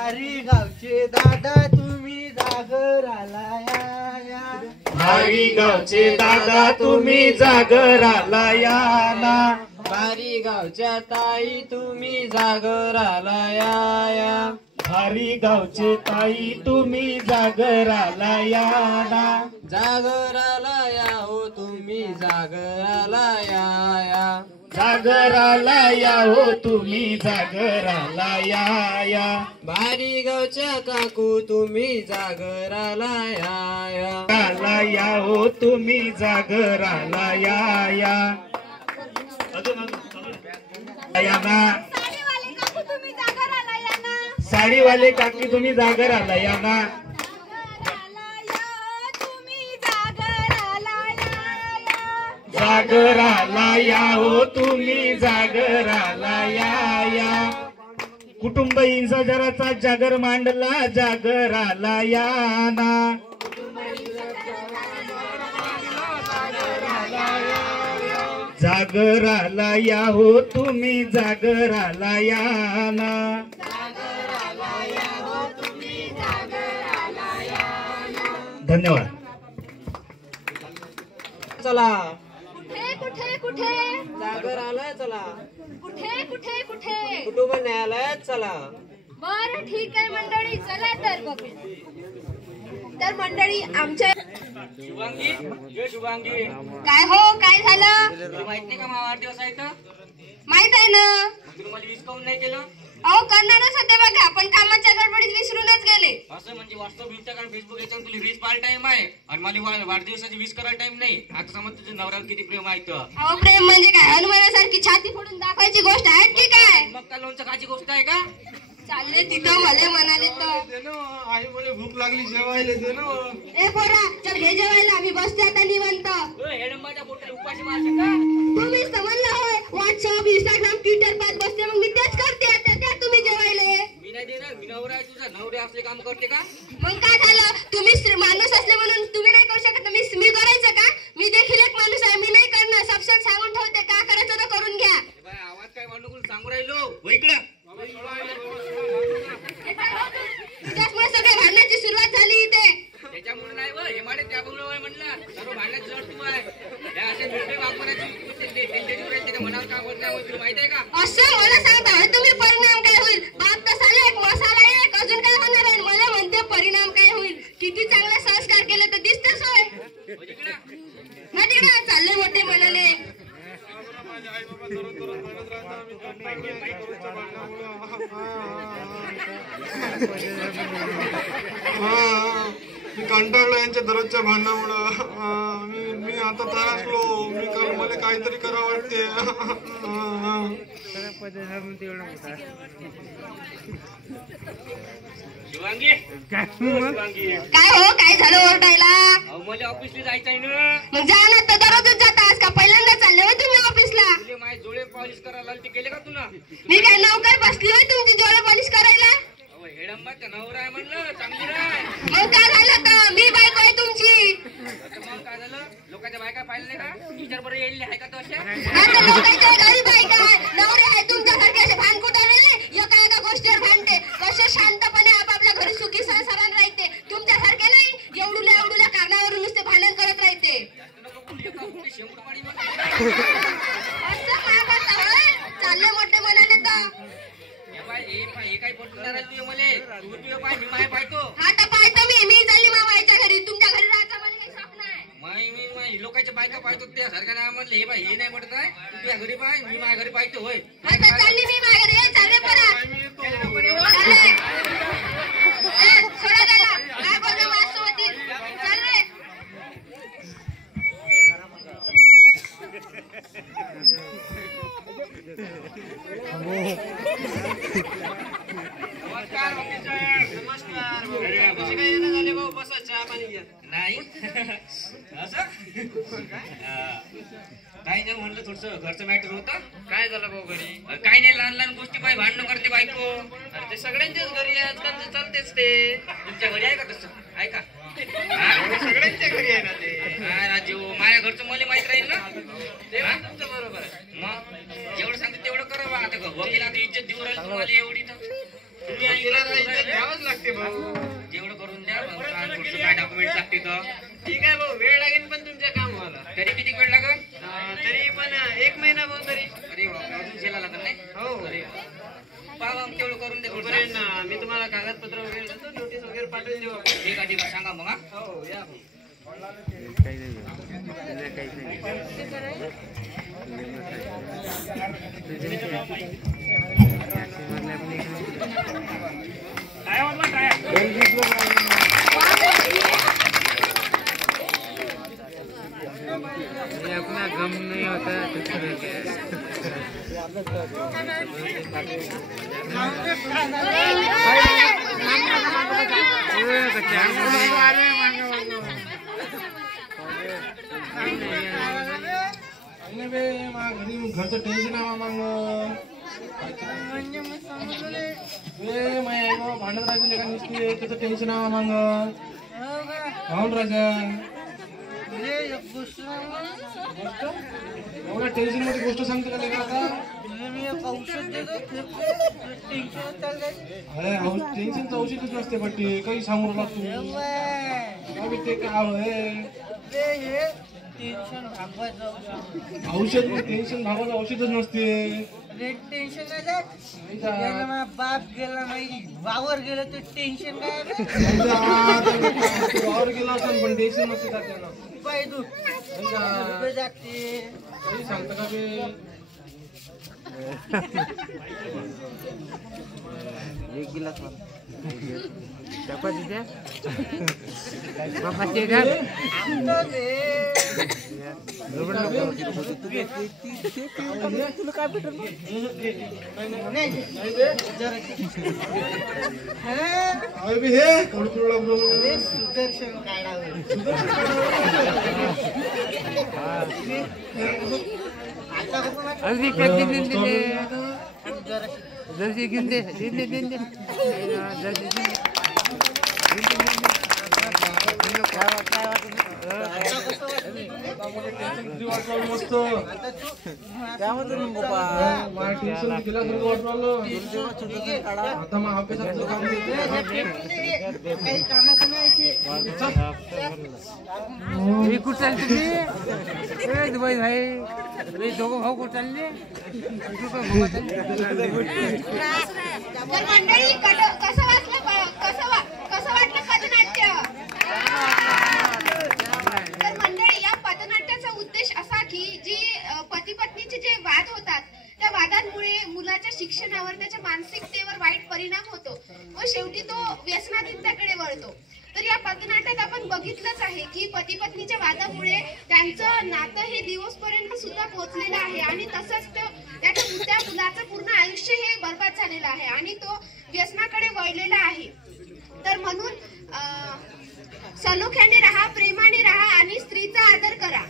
भारी गावचे दादा तुम्ही जागराला या भारी गावचे दादा तुम्ही जागराला या ना भारी गावच्या ताई तुम्ही जागराला या भारी गावचे ताई तुम्ही जागराला या ना जागराला या हो तुम्ही जागराला या जागराला या हो तुम्ही जागराला या भारी गावच्या काकू तुम्ही जागराला या हो तुम्ही जागराला या साडीवाले काकी तुम्ही जागराला या ना जागराला या हो तुम्ही जागराला या कुटुंब इंसाजराचा जागर मांडला जागराला या ना जागराला या हो तुम्ही जागराला या ना धन्यवाद. चला कुठे कुठे कुठे जागराला चला कुठे कुठे कुठे कुटुंब न्यायालयात चला. बरं ठीक आहे मंडळी चला तर बघू. तर मंडळी आमच्या शुभांगी जय शुभांगी काय हो काय झालं तुला माहित नाही का माझा वाढदिवस आहे तर माहित आहे ना. तुम्ही मला विश काऊन नाही केलं अहो करणारच होते बघा पण कामाच्या गडबडीत विसरूनच गेले. असं म्हणजे वास्तव इंस्टाग्राम फेसबुक याच्यावर तुला रील्स पाहायला टाइम आहे आणि मला वाढदिवसाची विश करायला टाइम नाही. आता समज तुझ्या नवऱ्यावर किती प्रेम आहे तर अहो प्रेम म्हणजे काय हनुमानासारखी छाती फोडून दाखवायची गोष्ट आहे की काय. मग काय लोणचं खायची गोष्ट आहे का चालले तिथं मला म्हणाले तर आई बोले भूक लागली जेवायला दे ना. ए पोरा चल घे जेवायला आम्ही बसते आता निवांत. हेडंबाच्या बोटाला उपाशी मारशील का तुम्ही समजलं होय व्हॉट्सअप इंस्टाग्राम ट्विटर पाहत बसते मग मी तेच करते आता द्या तुम्ही जेवायला. मी नाही देणार मी नवरा आहे तुझा नवरे असले काम करते का मग काय झालं तुम्ही माणूस असले म्हणून तुम्ही नाही करू शकत मी करायचं का. मी देखील एक माणूस आहे मी नाही करणार. सबसेट सांगून ठेवते का करायचं तर करून घ्या. आवाज काय वाढू सांगू राहिलो हो इकडं त्यामुळे सगळ्या भांडणाची सुरुवात झाली इथे. त्याच्यामुळे नाही व हे माडे त्यामुळे म्हणलं सर्व भांडणाची लढ सुरू आहे. या अशा निर्णय वापरायची मनावर काम होत नाही तुला माहित आहे का असं मला सांगता होय तुम्ही परिणाम काय होईल. बाप तसाला एक मसाला एक अजून काय होणार आहे. मला म्हणते परिणाम काय होईल. किती चांगले संस्कार केले तर दिसतेच होय ना तिकडे चालले मोठे मनाने. कंटाळलो यांच्या दररोजच्या भांडणामुळं. मी आता त्रासलो. मी मला काहीतरी करा वाटते. शिवांगी शिवांगी काय हो काय झालं ओरडायला. मला ऑफिसला जायचं आहे ना मग जा ना तर दररोजच जातास का पहिल्यांदा चालले होय तुम्ही ऑफिसला. तुले माझे जोडे पॉलिश करायला ते केले का तुला मी काय नौकर बसली होय तुमची डोळे पॉलिश करायला. हेडंबा त्या नवरा आहे म्हणलं चांगली नाही मग काय झालं तर मी बायको आहे तुमची. मग काय झालं लोकांच्या बायका पाहिलं नाही का विचार बरं येईल आहे का तो अशा आता लोकांच्या घरी बायका आहे नवरे आहे तुमच्यासारखे असे भांडकुटाने एका एका गोष्टीवर भांडते. कसे शांतपणे आपापल्या घरी सुखी संसारात राहते. तुमच्यासारखे नाही एवढुल्या कारणावरून नुसते भांडण करत राहते. असं काय करता होय चालले मोठे म्हणाले तर. हे काही पटून तुझे मले तू तुझं पाय मी माय पाहतो आता पाहतो मी चालली मामाच्या घरी. तुमच्या घरी राहायचं मला काही स्वप्न आहे. मी लोकांच्या बायका पाहतो त्या सारख्या नाही म्हणले हे बाई हे नाही पडत आहे तू तुझ्या घरी पाय मी माझ्या घरी पाहतो होय आता चालली मी माझ्या घरी चालले परत. सोडा त्याला काय बोलणं माझ्यासोबत चाल रे. नमस्कार नमस्कार कसे काय येणं झाले भाऊ बसा चहा पाणी घ्या नाही असं काही नाही म्हणलं थोडस घरचं मॅटर होतं काय झालं भाऊ घरी काही नाही लहान लहान गोष्टी पाय भांडणं करते बायको अरे ते सगळ्यांच्याच घरी आहे आजकाल चालतेच ते तुमच्या घरी आहे का तसं आहे का सगळ्यांच्या घरी आहे ना ते हा राजू माझ्या घरचं मला माहित राहील ना ते तुमचं बरोबर आहे मग जेवढं सांगते तेवढं करा बा आता वकील आता इज्जत देऊ राहील तुम्हाला एवढी तर तुम्ही जेवढं करून द्या मग काय डॉक्युमेंट लागते तर ठीक आहे भाऊ, वेळ लागेल पण तुमच्या कामाला. तरी किती वेळ लागेल? तरी पण 1 महिना भाऊ तरी. अरे बापरे, अजून झेला लागत नाही. हो. अरे पाहा मग तेवढं करून दे. तोपर्यंत मी तुम्हाला कागदपत्र वगैरे देतो, नोटीस वगैरे पाठवून देऊ आपण. ठीक आहे सांगा मग. हा हो या भाऊ. अपना गम नहीं होता तो घरी घरचं टेन्शन आहे मग भांडत राहायचं लेखा नसते त्याचं टेन्शन आहे मग खाऊन राहायचं एवढ्या टेन्शन मध्ये गोष्ट सांगते का लेखा आता अरे टेन्शनचं औषधच नसते पण ते काही सांगू लागतो ते काय औषध टेन्शन भागाचं औषधच नसते टेन्शन नाही जात बाप गेला नाही वावर गेलं तर टेन्शन काय वावर गेला असं पण टेन्शन नसते त्याला पाय तू जाते सांगता का एक गिलास चपाती द्या चपाती द्या तुला काय भेटेल हे सुदर्शन अगदी जर्सी घेऊन दे मस्त आता मग अभ्यासाचं काम कुठं चालते दुबई भाई दोघं भाऊ कुठं चालले तर मंडळी कसं वाटलं पथनाट्य? तर मंडळी या पथनाट्याचा उद्देश असा की जी पती पत्नीचे जे वाद होतात त्या वादांमुळे मुलाच्या शिक्षणावर त्याच्या मानसिकतेवर वाईट परिणाम होतो व शेवटी तो व्यसनाधीनतेकडे वळतो. तर या पथनाट्यात आपण बघितलंच आहे की पती पत्नीच्या वादामुळे त्यांचं नातं हे दिवसपर्यंत सुद्धा पोहोचलेलं आहे आणि तसंच त्या मुलाचं पूर्ण आयुष्य हे बर्बाद झालेलं आहे आणि तो व्यसनाकडे वळलेला आहे. तर म्हणून सलोख्याने राहा, प्रेमाने राहा आणि स्त्रीचा आदर करा.